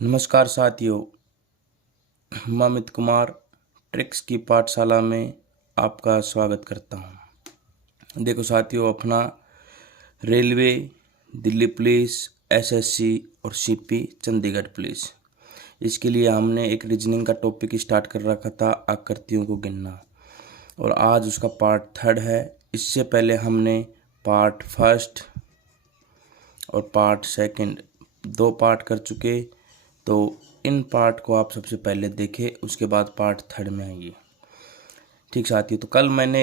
नमस्कार साथियों, मैं अमित कुमार ट्रिक्स की पाठशाला में आपका स्वागत करता हूं। देखो साथियों, अपना रेलवे, दिल्ली पुलिस, एसएससी और सीपी चंडीगढ़ पुलिस, इसके लिए हमने एक रीजनिंग का टॉपिक स्टार्ट कर रखा था, आकृतियों को गिनना, और आज उसका पार्ट 3 है। इससे पहले हमने पार्ट 1 और पार्ट 2 दो पार्ट कर चुके, तो इन पार्ट को आप सबसे पहले देखें, उसके बाद पार्ट 3 में आइए। ठीक साथियों, तो कल मैंने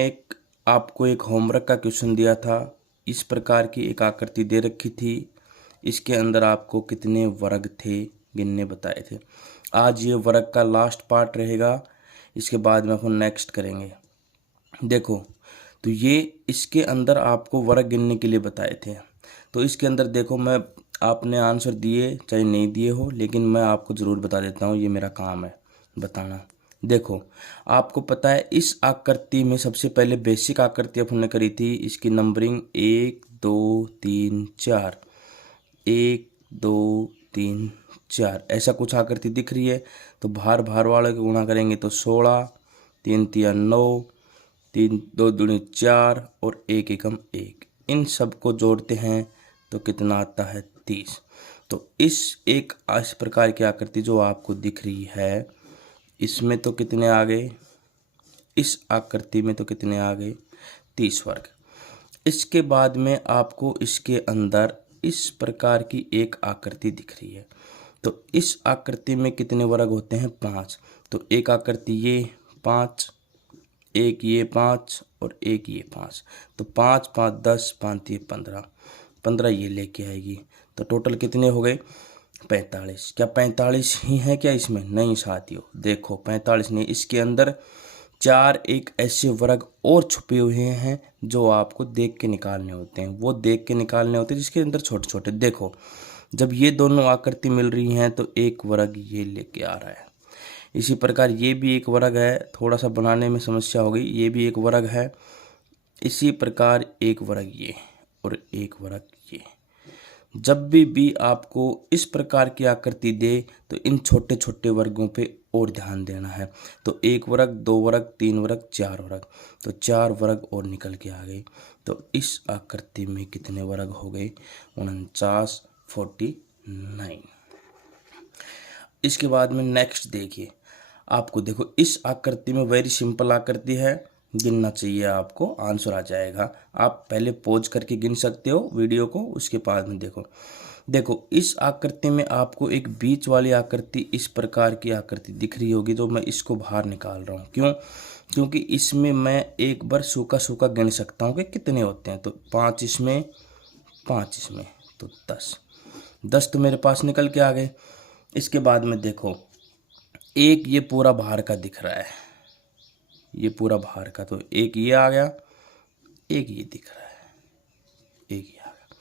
आपको एक होमवर्क का क्वेश्चन दिया था। इस प्रकार की एक आकृति दे रखी थी, इसके अंदर आपको कितने वर्ग थे गिनने बताए थे। आज ये वर्ग का लास्ट पार्ट रहेगा, इसके बाद में अपन नेक्स्ट करेंगे। देखो, तो ये इसके अंदर आपको वर्ग गिनने के लिए बताए थे। तो इसके अंदर देखो, मैं आपने आंसर दिए चाहे नहीं दिए हो, लेकिन मैं आपको ज़रूर बता देता हूँ, ये मेरा काम है बताना। देखो, आपको पता है इस आकृति में सबसे पहले बेसिक आकृति अपन ने करी थी, इसकी नंबरिंग 1 2 3 4, 1 2 3 4 ऐसा कुछ आकृति दिख रही है। तो भार वाले को गुणा करेंगे तो 16, 3 3 9, 3 2 दूनी 4 और 1 एकम 1, इन सब को जोड़ते हैं तो कितना आता है 30। तो इस प्रकार की आकृति जो आपको दिख रही है, इसमें तो कितने आ गए, इस आकृति में तो कितने आ गए 30 वर्ग। इसके बाद में आपको इसके अंदर इस प्रकार की एक आकृति दिख रही है। तो इस आकृति में कितने वर्ग होते हैं 5। तो एक आकृति ये 5, एक ये 5 और एक ये 5। तो 5 5 10, 5 ये 15, 15 ये लेके आएगी। तो टोटल कितने हो गए 45। क्या 45 ही है क्या इसमें? नहीं साथियों, देखो 45 नहीं, इसके अंदर 4 एक ऐसे वर्ग और छुपे हुए हैं जो आपको देख के निकालने होते हैं। वो देख के निकालने होते हैं जिसके अंदर छोटे छोटे, देखो जब ये दोनों आकृति मिल रही हैं तो एक वर्ग ये लेके आ रहा है। इसी प्रकार ये भी एक वर्ग है, थोड़ा सा बनाने में समस्या हो गई, ये भी एक वर्ग है। इसी प्रकार एक वर्ग ये और एक वर्ग ये। जब भी आपको इस प्रकार की आकृति दे तो इन छोटे छोटे वर्गों पे और ध्यान देना है। तो एक वर्ग, दो वर्ग, तीन वर्ग, 4 वर्ग, तो 4 वर्ग और निकल के आ गए। तो इस आकृति में कितने वर्ग हो गए 49, 49। इसके बाद में नेक्स्ट देखिए, आपको देखो इस आकृति में वेरी सिंपल आकृति है, गिनना चाहिए आपको, आंसर आ जाएगा। आप पहले पॉज करके गिन सकते हो वीडियो को, उसके बाद में देखो इस आकृति में आपको एक बीच वाली आकृति इस प्रकार की आकृति दिख रही होगी, जो मैं इसको बाहर निकाल रहा हूँ। क्यों? क्योंकि इसमें मैं एक बार सूखा सूखा गिन सकता हूँ कि कितने होते हैं। तो 5 इसमें, 5 इसमें, तो 10, 10 तो मेरे पास निकल के आ गए। इसके बाद में देखो, एक ये पूरा बाहर का दिख रहा है, ये पूरा बाहर का, तो एक ये आ गया, एक ये दिख रहा है, एक ये आ गया।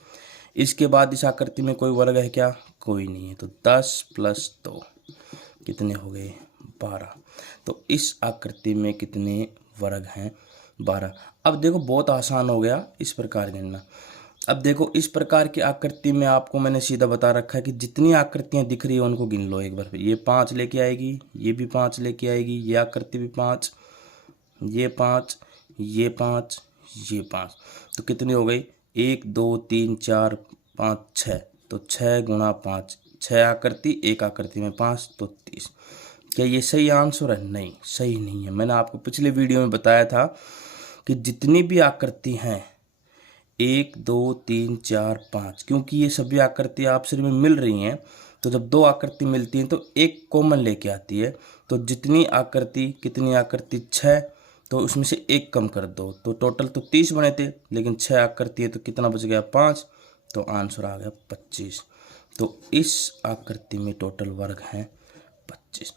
इसके बाद इस आकृति में कोई वर्ग है क्या? कोई नहीं है। तो 10 + 2 कितने हो गए 12। तो इस आकृति में कितने वर्ग हैं 12। अब देखो बहुत आसान हो गया इस प्रकार गिनना। अब देखो इस प्रकार की आकृति में आपको मैंने सीधा बता रखा है कि जितनी आकृतियां दिख रही है उनको गिन लो एक बार। ये 5 लेके आएगी, ये भी 5 लेके आएगी, ये आकृति भी 5, ये 5, ये 5, ये 5। तो कितनी हो गई 1 2 3 4 5 6। तो 6 × 5, 6 आकृति, एक आकृति में 5, तो 30। क्या ये सही आंसर है? नहीं, सही नहीं है। मैंने आपको पिछले वीडियो में बताया था कि जितनी भी आकृति हैं 1 2 3 4 5, क्योंकि ये सभी आकृति आपस में मिल रही हैं, तो जब दो आकृति मिलती हैं तो एक कॉमन लेके आती है। तो जितनी आकृति, कितनी आकृति 6, तो उसमें से एक कम कर दो, तो टोटल तो 30 बने थे, लेकिन 6 आकृति है तो कितना बच गया 5, तो आंसर आ गया 25। तो इस आकृति में टोटल वर्ग हैं 25।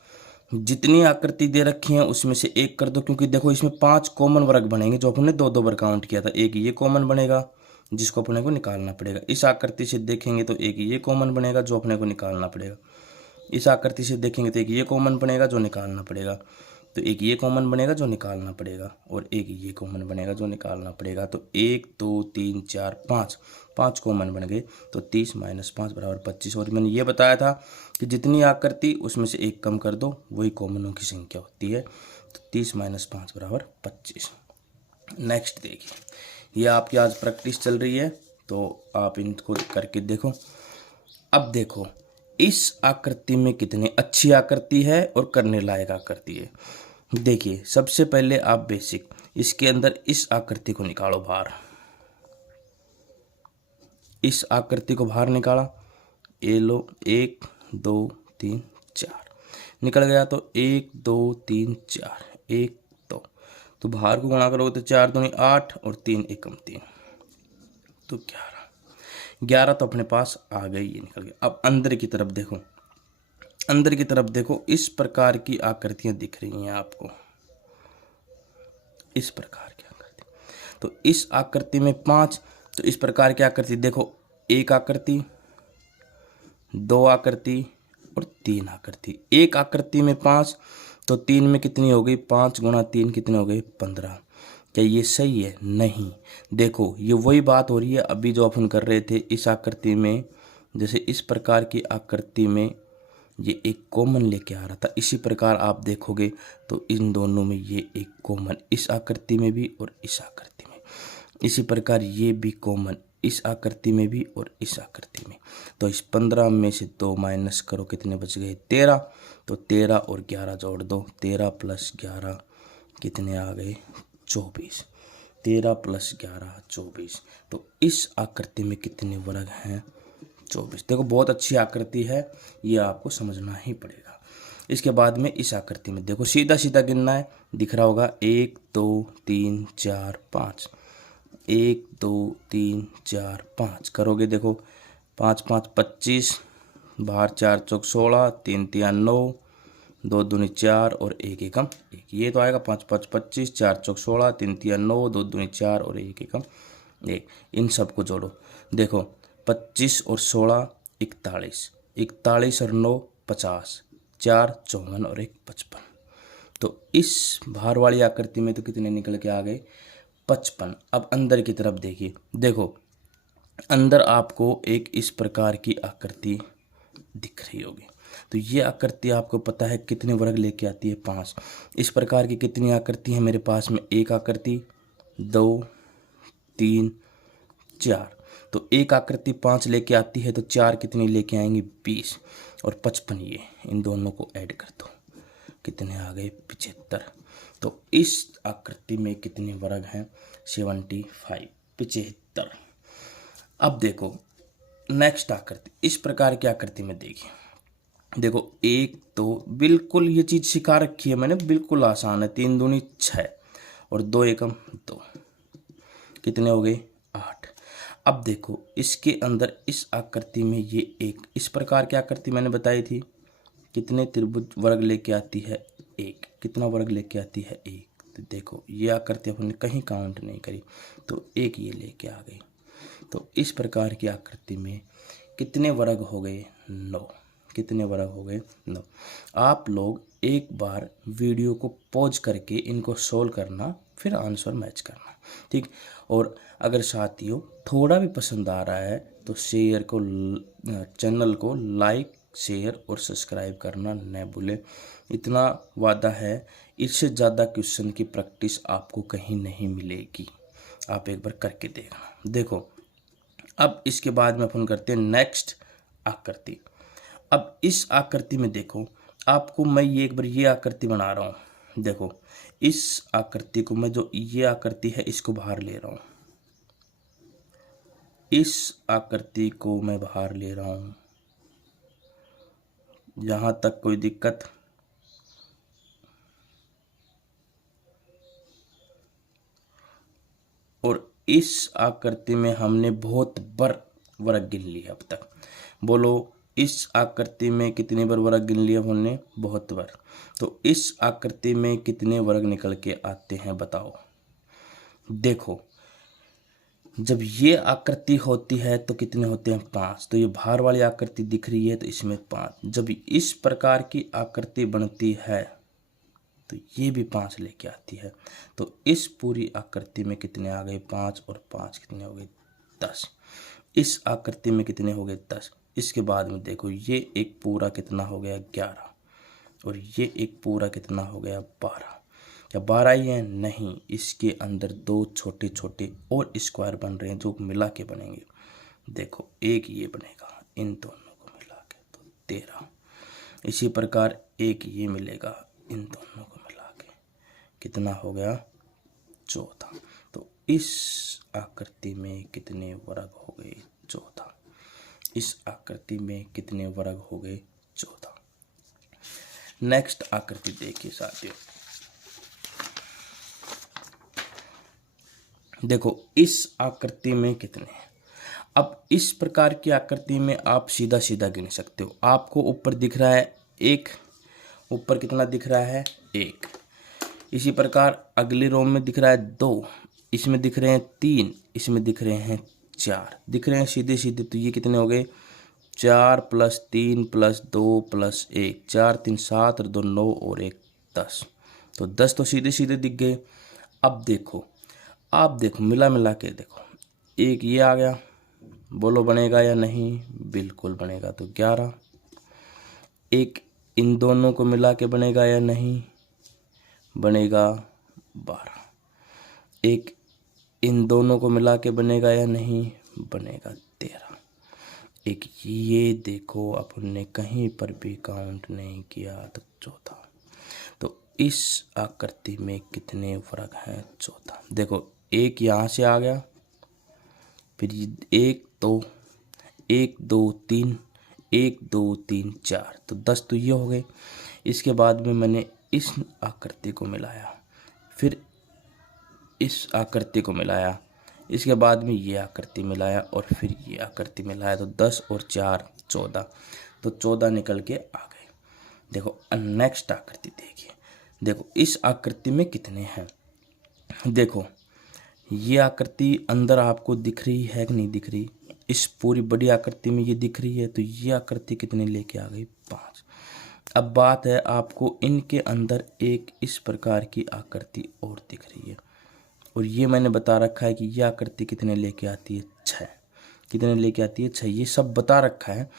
जितनी आकृति दे रखी हैं उसमें से एक कर दो, क्योंकि देखो इसमें 5 कॉमन वर्ग बनेंगे जो अपने दो बार काउंट किया था। एक ये कॉमन बनेगा जिसको अपने को निकालना पड़ेगा। इस आकृति से देखेंगे तो एक ये कॉमन बनेगा जो अपने को निकालना पड़ेगा। इस आकृति से देखेंगे तो एक ये कॉमन बनेगा जो निकालना पड़ेगा। तो एक ये कॉमन बनेगा जो निकालना पड़ेगा और एक ये कॉमन बनेगा जो निकालना पड़ेगा। तो 1 2 3 4 5 5 कॉमन बन गए। तो 30 माइनस 5 बराबर 25। और मैंने ये बताया था कि जितनी आकृति उसमें से एक कम कर दो वही कॉमनों की संख्या होती है। तो 30 माइनस 5 बराबर 25। नेक्स्ट देखिए, ये आपकी आज प्रैक्टिस चल रही है तो आप इनको करके देखो। अब देखो इस आकृति में कितनी अच्छी आकृति है और करने लायक आकृति है। देखिए सबसे पहले आप बेसिक इसके अंदर इस आकृति को निकालो बाहर। इस आकृति को बाहर निकाला, ये लो 1 2 3 4 निकल गया। तो 1 2 3 4 1 2, तो बाहर को गुणा करोगे तो 4 दूनी 8 और 3 एकम 3, तो 11 तो अपने पास आ गई, ये निकल गया। अब अंदर की तरफ देखो, अंदर की तरफ देखो, इस प्रकार की आकृतियां दिख रही हैं आपको, इस प्रकार की आकृति। तो इस आकृति में 5, तो इस प्रकार की आकृति देखो, 1 आकृति 2 आकृति और 3 आकृति। 1 आकृति में 5, तो 3 में कितनी हो गई, 5 गुणा 3 कितने हो गए 15। क्या ये सही है? नहीं। देखो ये वही बात हो रही है अभी जो अपन कर रहे थे इस आकृति में। जैसे इस प्रकार की आकृति में ये एक कॉमन लेके आ रहा था, इसी प्रकार आप देखोगे तो इन दोनों में ये एक कॉमन, इस आकृति में भी और इस आकृति में। इसी प्रकार ये भी कॉमन, इस आकृति में भी और इस आकृति में। तो इस 15 में से 2 माइनस करो, कितने बच गए 13। तो 13 और 11 जोड़ दो, 13 प्लस 11 कितने आ गए 24। 13 प्लस 11 24। तो इस आकृति में कितने वर्ग हैं 24। देखो बहुत अच्छी आकृति है, ये आपको समझना ही पड़ेगा। इसके बाद में इस आकृति में देखो सीधा सीधा गिनना है, दिख रहा होगा 1 2 3 4 5, 1 2 3 4 5 करोगे। देखो 5 5 25, बाहर 4 चौक 16, 3 3 9, 2 दूनी 4 और 1 एकम 1, ये तो आएगा 5 5 25, 4 चौक 16, 3 3 9, 2 दूनी 4 और 1 एकम 1। इन सबको जोड़ो, देखो 25 और 16 41, 41 और 9 50, 4 54 और 1 55। तो इस बाहर वाली आकृति में तो कितने निकल के आ गए 55। अब अंदर की तरफ देखिए, देखो अंदर आपको एक इस प्रकार की आकृति दिख रही होगी। तो ये आकृति आपको पता है कितने वर्ग लेके आती है 5। इस प्रकार की कितनी आकृति है मेरे पास में, 1 आकृति 2 3 4। तो 1 आकृति 5 लेके आती है तो 4 कितनी लेके आएंगी 20 और 55, ये इन दोनों को ऐड कर दो, कितने आ गए 75। तो इस आकृति में कितने वर्ग हैं 75 75। अब देखो नेक्स्ट आकृति, इस प्रकार की आकृति में देखिए, देखो 1 2, बिल्कुल ये चीज़ सिखा रखी है मैंने, बिल्कुल आसान है। 3 दूनी 6 और 2 एकम 2, कितने हो गए 8। अब देखो इसके अंदर इस आकृति में ये एक इस प्रकार की आकृति मैंने बताई थी, कितने त्रिभुज वर्ग लेके आती है 1, कितना वर्ग लेके आती है 1। तो देखो ये आकृति अपन ने कहीं काउंट नहीं करी तो 1 ये लेके आ गई। तो इस प्रकार की आकृति में कितने वर्ग हो गए 9, कितने वर्ग हो गए 9। आप लोग एक बार वीडियो को पॉज करके इनको सोल्व करना, फिर आंसर मैच करना, ठीक। और अगर साथियों थोड़ा भी पसंद आ रहा है तो शेयर को, चैनल को लाइक शेयर और सब्सक्राइब करना न भूलें। इतना वादा है, इससे ज़्यादा क्वेश्चन की प्रैक्टिस आपको कहीं नहीं मिलेगी, आप एक बार करके देखना। देखो अब इसके बाद में अपन करते हैं नेक्स्ट आकृति। अब इस आकृति में देखो आपको मैं ये एक बार ये आकृति बना रहा हूँ। देखो इस आकृति को मैं, जो ये आकृति है इसको बाहर ले रहा हूँ, इस आकृति को मैं बाहर ले रहा हूँ, यहाँ तक कोई दिक्कत। और इस आकृति में हमने बहुत बार वर्ग गिन लिया अब तक। बोलो इस आकृति में कितने बार वर्ग गिन लिया हमने, बहुत बार। तो इस आकृति में कितने वर्ग निकल के आते हैं बताओ। देखो जब ये आकृति होती है तो कितने होते हैं 5। तो ये बाहर वाली आकृति दिख रही है तो इसमें 5। जब इस प्रकार की आकृति बनती है तो ये भी 5 लेके आती है। तो इस पूरी आकृति में कितने आ गए 5 और 5 कितने हो गए 10। इस आकृति में कितने हो गए 10। इसके बाद में देखो ये एक पूरा कितना हो गया 11 और ये एक पूरा कितना हो गया 12। क्या 12 ही है? नहीं, इसके अंदर 2 छोटे छोटे और स्क्वायर बन रहे हैं जो मिला के बनेंगे। देखो एक ये बनेगा इन दोनों को मिला के तो 13। इसी प्रकार एक ये मिलेगा इन दोनों को मिला के कितना हो गया 14। तो इस आकृति में कितने वर्ग हो गए 14। इस आकृति में कितने वर्ग हो गए 14। नेक्स्ट आकृति देखिए साथियों। देखो इस आकृति में कितने हैं। अब इस प्रकार की आकृति में आप सीधा सीधा गिन सकते हो। आपको ऊपर दिख रहा है 1, ऊपर कितना दिख रहा है 1। इसी प्रकार अगली रो में दिख रहा है 2, इसमें दिख रहे हैं 3, इसमें दिख रहे हैं 4, दिख रहे हैं सीधे सीधे। तो ये कितने हो गए 4 + 3 + 2 + 1, 4 3 7 और 2 9 और 1 10। तो 10 तो सीधे सीधे दिख गए। अब देखो आप देखो मिला मिला के देखो, एक ये आ गया, बोलो बनेगा या नहीं? बिल्कुल बनेगा। तो 11। एक इन दोनों को मिला के बनेगा या नहीं? बनेगा 12। एक इन दोनों को मिला के बनेगा या नहीं? बनेगा 13। एक ये देखो अपन ने कहीं पर भी काउंट नहीं किया तो 14। तो इस आकृति में कितने वर्ग हैं 14। देखो एक यहाँ से आ गया, फिर 1 2 1 2 3 1 2 3 4, तो 10 तो ये हो गए। इसके बाद में मैंने इस आकृति को मिलाया, फिर इस आकृति को मिलाया, इसके बाद में ये आकृति मिलाया और फिर ये आकृति मिलाया। तो 10 और 4 14, तो 14 निकल के आ गए। देखो नेक्स्ट आकृति देखिए। देखो इस आकृति में कितने हैं। देखो ये आकृति अंदर आपको दिख रही है कि नहीं दिख रही? इस पूरी बड़ी आकृति में ये दिख रही है। तो ये आकृति कितने लेके आ गई 5। अब बात है आपको इनके अंदर एक इस प्रकार की आकृति और दिख रही है, और ये मैंने बता रखा है कि ये आकृति कितने लेके आती है 6। कितने लेके आती है 6, ये सब बता रखा है।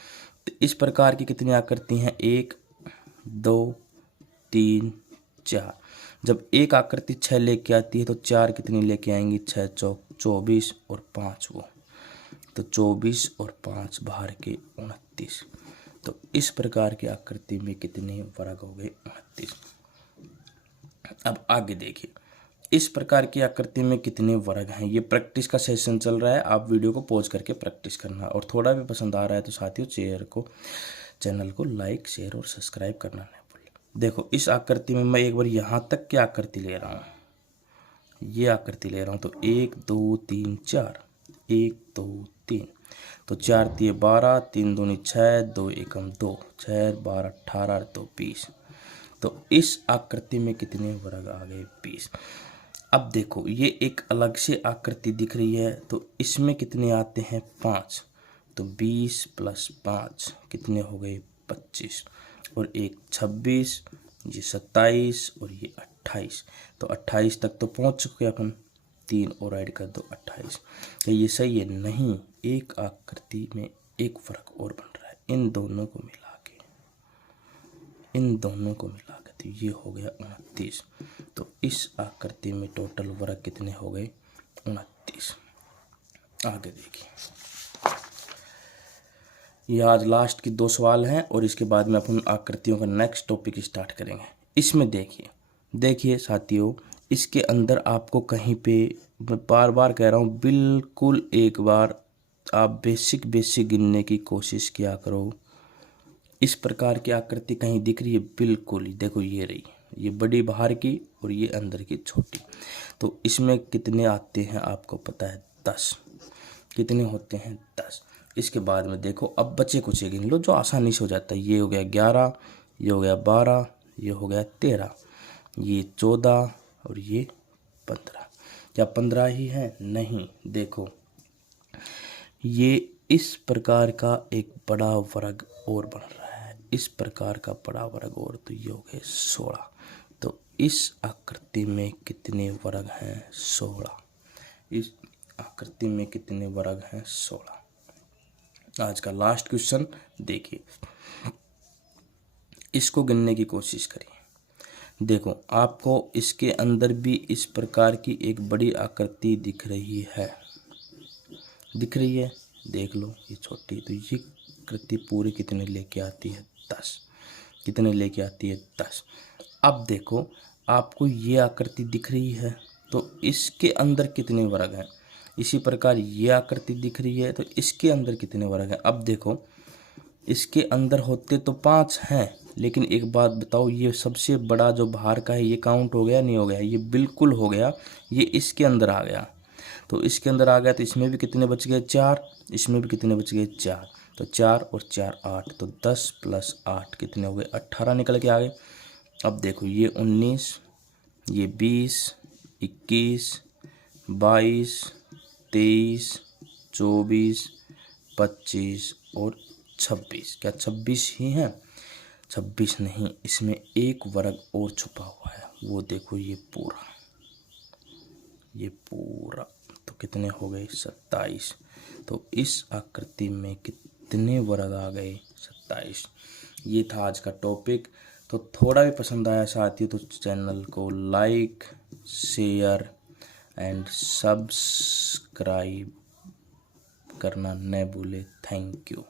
तो इस प्रकार की कितनी आकृति हैं 1 2 3 4। जब एक आकृति 6 लेके आती है तो 4 कितनी लेके आएंगी 6 चौक 24 और 5 वो, तो 24 और 5 बाहर के 29। तो इस प्रकार की आकृति में कितने वर्ग हो गए 29। अब आगे देखिए इस प्रकार की आकृति में कितने वर्ग हैं। ये प्रैक्टिस का सेशन चल रहा है, आप वीडियो को पॉज करके प्रैक्टिस करना। और थोड़ा भी पसंद आ रहा है तो साथियों चैनल को लाइक शेयर और सब्सक्राइब करना नहीं भूलिए। देखो इस आकृति में मैं एक बार यहाँ तक की आकृति ले रहा हूँ, ये आकृति ले रहा हूँ। तो 1 2 3 4 1 2 3, तो 4 3 12 3 दूनी 6 2 एकम 2 6 12 18 2 20। तो इस आकृति में कितने वर्ग आ गए 20। अब देखो ये एक अलग से आकृति दिख रही है, तो इसमें कितने आते हैं 5। तो 20 + 5 कितने हो गए 25, और एक 26, ये 27 और ये 28। तो 28 तक तो पहुंच चुके अपन, 3 और ऐड कर दो 28। तो ये सही है? नहीं, एक आकृति में एक वर्ग और बन रहा है, इन दोनों को मिला के, इन दोनों को मिला के, तो ये हो गया 29। तो इस आकृति में टोटल वर्ग कितने हो गए 29। आगे देखिए, ये आज लास्ट की 2 सवाल हैं और इसके बाद में अपन आकृतियों का नेक्स्ट टॉपिक स्टार्ट करेंगे। इसमें देखिए साथियों, इसके अंदर आपको कहीं पे, मैं बार बार कह रहा हूँ, बिल्कुल एक बार आप बेसिक गिनने की कोशिश किया करो। इस प्रकार की आकृति कहीं दिख रही है? बिल्कुल ही, देखो ये रही, ये बड़ी बाहर की और ये अंदर की छोटी। तो इसमें कितने आते हैं आपको पता है 10। कितने होते हैं 10। इसके बाद में देखो अब बचे कुछ गिन लो जो आसानी से हो जाता है। ये हो गया 11, ये हो गया 12, ये हो गया 13, ये 14 और ये 15। क्या 15 ही है? नहीं, देखो ये इस प्रकार का एक बड़ा वर्ग और बन रहा है, इस प्रकार का बड़ा वर्ग और, तो ये हो गए 16। तो इस आकृति में कितने वर्ग हैं? 16। इस आकृति में कितने वर्ग हैं? 16। आज का लास्ट क्वेश्चन देखिए, इसको गिनने की कोशिश करिए। देखो, आपको इसके अंदर भी इस प्रकार की एक बड़ी आकृति दिख रही है, दिख रही है, देख लो, ये छोटी, तो ये आकृति पूरी कितने लेके आती है? 10। कितने लेके आती है? 10। अब देखो, आपको ये आकृति दिख रही है, तो इसके अंदर कितने वर्ग हैं? इसी प्रकार ये आकृति दिख रही है, तो इसके अंदर कितने वर्ग हैं? अब देखो, इसके अंदर होते तो 5 हैं, लेकिन एक बात बताओ, ये सबसे बड़ा जो बाहर का है, ये काउंट हो गया नहीं हो गया? ये बिल्कुल हो गया, ये इसके अंदर आ गया। तो इसके अंदर आ गया, तो इसमें भी कितने बच गए? 4। इसमें भी कितने बच गए? 4। तो 4 और 4 8, तो 10 + 8 कितने हो गए? 18 निकल के आ गए। अब देखो, ये 19, ये 20, 21, 22, 23, 24, 25 और 26। क्या 26 ही हैं? 26 नहीं, इसमें एक वर्ग और छुपा हुआ है, वो देखो, ये पूरा, ये पूरा। तो कितने हो गए? 27। तो इस आकृति में कितने वर्ग आ गए? 27। ये था आज का टॉपिक। तो थोड़ा भी पसंद आया साथियों तो चैनल को लाइक, शेयर एंड सब्सक्राइब करना न भूले। Thank you.